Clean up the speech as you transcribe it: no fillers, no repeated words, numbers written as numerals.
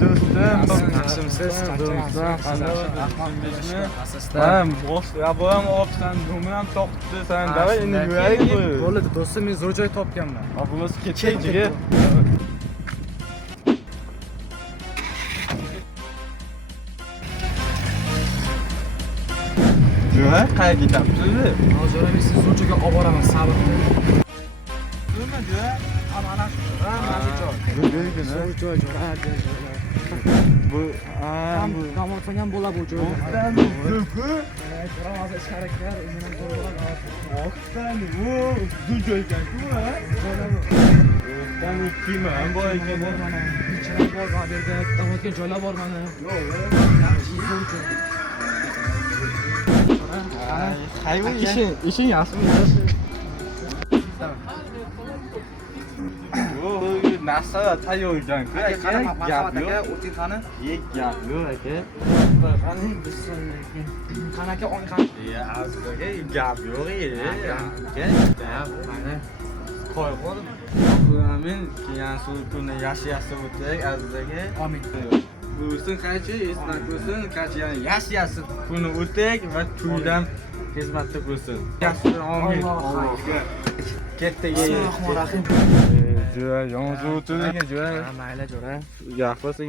do'stim, yaxshimisiz? Men boshqa opsan, nima ham to'qdi sen. Davay endi yuraylik. Bo'ladi do'stim, men zo'r joy topganman. Abimiz ketaylik. Jo'ra, qayerga ketapsiz? Hozir men sizni zo'r joyga olib boraman, sabr qiling. Nima jo'ra? Mana shu joy. Zo'r joy, jo'ra. Bu Dam olsang bo'la bu joyda. Jo'ra, Hozir ish harakatlar umuman zo'r bo'ladi. Oqsan, bu joy ekan-ku, ha? Sen kima? Bu ekan. Mana ichrak bor, bu yerda dam olgan joylar bor mana. Hayvan işin yaxshimi? Yo'q, narsa tayyorgan-ku. Gap yo'q. O'ting qani? Gap yo'q aka. Qani qani aka o'ng qani? Azizga gap yo'q Gap mana qo'y qo'ydim. Men kelgan kuni yashayasiz o'tsak azizga. Amin. Bo'lsin qancha, esnak bo'lsin, qancha yana yashayasiz kuni o'tsak va to'ydan xizmatda bo'lsin. Yaxshi, amin. Allohga. Ketdagi. Rahim. Jo'ra, yonzu o'tirgan jo'ra. Mayli jo'ra. Yaxshi bo'lsin.